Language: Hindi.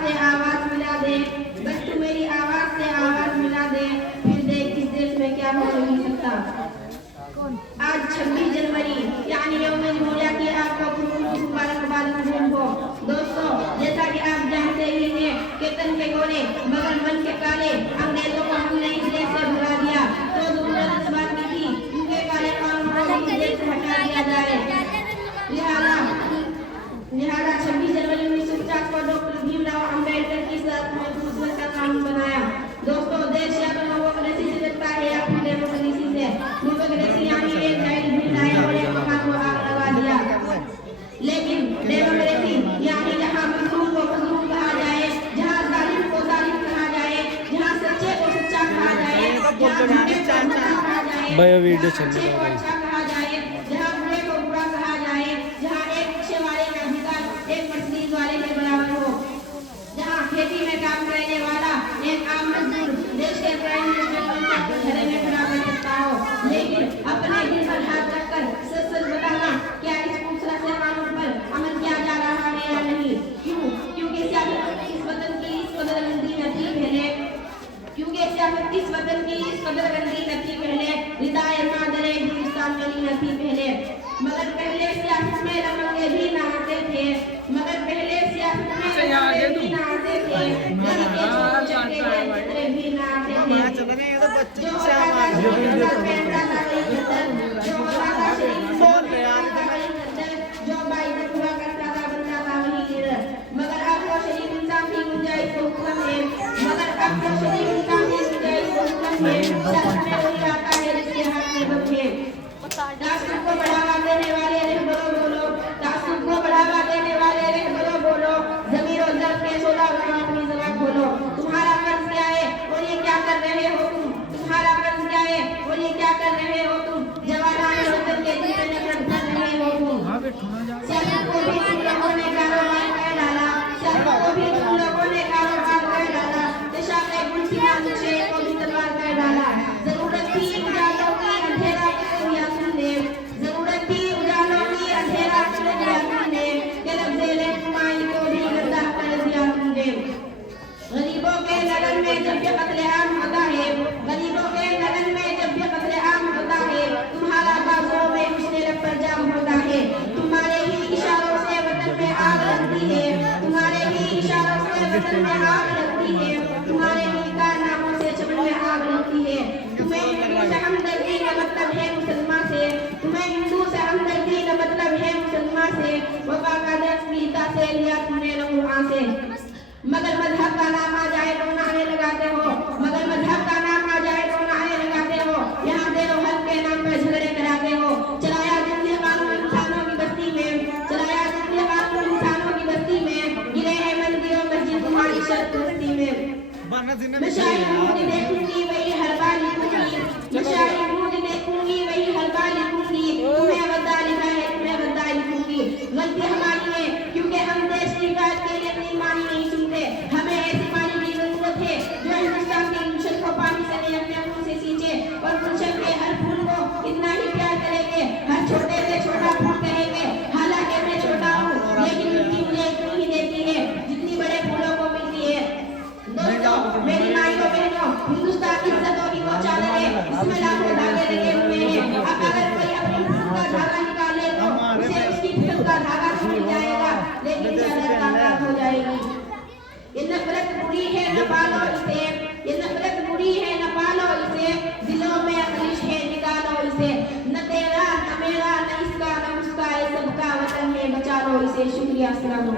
से आवाज मिला दे, बस तू मेरी आवाज से आवाज मिला दे, फिर देख इस देश में क्या हो नहीं सकता। आज 26 जनवरी यानी यौम जमहूरिया की आपको मुबारकबाद हो। दोस्तों, जैसा कि आप जानते ही हैं कि तन के गोरे मगर मन के काले अंग्रेजों को हमने इस देश से भगा दिया, तो जरूरत इस बात की थी उनके काले कानून को इस देश से हटा दिया जाए। लिहाजा 26 जनवरी 1950 को डॉक्टर भीमराव अंबेडकर की सराहना में दूसरे का कानून बनाया। दोस्तों, देश या तो डेमोक्रेसी से चलता है या फिर डेमोक्रेसी से। डेमोक्रेसी यानी एक जाहिल बिल लाया और एक मकान को आग लगा दिया, लेकिन डेमोक्रेसी यानी जहाँ मजलूम को मजलूम कहा जाए, जहाँ जालिम को जालिम कहा जाए, जहाँ सच्चे को सच्चा कहा जाए, जहाँ झूठे को झूठा कहा जाए, जहाँ अच्छे को अच्छा कहा जाए, जहाँ बुरे को बुरा कहा जाए, जहाँ एक रिक्शे वाले का अधिकार एक मर्सिडीज वाले के बराबर हो, जहाँ खेती में काम करने वाला एक आम मजदूर देश के प्राइम मिनिस्टर को घरे में खड़ा कर सकता हो। लेकिन अपने दिल पर हाथ रखकर सच सच बताना, क्या इस खूबसूरत से कानून पर अमल किया जा रहा है या नहीं? क्योंकि सियासत इस वतन की इस कदर गंदी नथी पहले, क्योंकि सियासत इस वतन की इस कदर गंदी नथी पहले, रिदाए मादरे हिंदुस्तान में नथी पहले। मगर पहले सियासत में लमंगे भी ना आते थे, मगर पहले सियासत में लमंगे भी ना आते थे, गली के छोटे चक्के चित्रे भी ना आते थे। जो हमारा शरीफ पहनता था वही खच्चर, जो हमारा शरीफ पहनता था वही खच्चर, जो बाइज़त हुआ करता था बनता था वही लीडर। मगर अब तो शरीफ इंसान की गुंजाइश बहुत कम है, मगर अब तो शरीफ इंसान की गुंजाइश बहुत कम है। सियासत में वही आता है जिसके हाथ में बम है। तासुब को बढ़ावा देने वाले रहबरों बोलो, तासुब को बढ़ावा देने वाले रहबरों बोलो, ज़मीर और दर्द के सौदा करो, अपनी ज़बान खोलो। तुम्हारा कर्ज क्या है और ये क्या कर रहे हो तुम? तुम्हारा कर्ज क्या है और ये क्या कर रहे हो तुम? जवानाने वतन के दिल में नफरत भर रहे हो तुम। सियासत को भी तुम लोगों ने कारोबार कर डाला, सियासत को भी तुम लोगों ने कारोबार कर डाला, दिशा में गुलसिना नक्शे को भी तलवार कर डाला। जरूरत थी उजालों की अंधेरा कर दिया तुमने, जरूरत थी उजालों की अंधेरा कर दिया तुमने, कि लफ्ज़े नुमाई को भी गंदा कर दिया तुमने। गरीबों के लगन में जब ये कत्लेआम होता है, गरीबों के लगन में जब ये कत्लेआम होता है, तुम्हारा बाजुओं में हुस्ने लब पर जाम होता है। तुम्हारे ही इशारों से वतन में आग लगती है, तुम्हारे ही इशारों से वतन में आग लगती है, तुम्हारे ही कारनामों से चमन में आग लगती है। तुम्हें हिंदू से हमदर्दी का मतलब है मुसलमान से, तुम्हें हिंदू से हमदर्दी का मतलब है मुसलमान से, वफा का दर्द पीता से लिया तुमने नूर से। मगर मजहब का नाम आ जाए तो नारे लगाते हो, मगर मजहब का नाम आ जाए तो नारे लगाते हो, यहाँ देवहल के नाम पर झगड़े कराते हो। चलाया जिंदगी कानून इंसानों की बस्ती में, चलाया जिंदगी कानून इंसानों की बस्ती में, गिरे हैं मंदिरों मस्जिद तुम्हारी शर्त बस्ती में। मशाइख मुझ देखूंगी वही हलवा लिखूंगी, मशाइख मुझ देखूंगी वही हलवा लिखूंगी, तुम्हें वदा लिखा है तुम्हें वदा लिखूंगी। गलती हमारी है क्योंकि हम देश की बात के लिए अपनी मानी नहीं सुनते। हमें ऐसी मानी की जरूरत है जो हिंदुस्तान के गुलशन को पानी से नहीं अपने मुंह से सींचे, और गुलशन के हर फूल को इतना ही प्यार करेंगे, हर छोटे से छोटा फूल कहेंगे। हालांकि मैं छोटा हूँ लेकिन मिट्टी मुझे इतनी ही देती है जितनी बड़े फूलों को मिलती है। दोस्तों, मेरी माइयों बहनों, हिंदुस्तान की इज्जतों की वो चादर है, इसमें लाखों धागे लगे हुए हैं। अब अगर कोई अपनी फूल का धागा निकाले तो उसे उसकी फूल का धागा छूट जाएगा, लेकिन चादर कामयाब हो जाएगी। ये नफरत बुरी है न पालो इसे, ये नफरत बुरी है न पालो इसे, दिलों में खलिश है निकालो इसे। न तेरा न मेरा न इसका न उसका, ये सबका वतन है बचा लो इसे। शुक्रिया। अस्सलाम।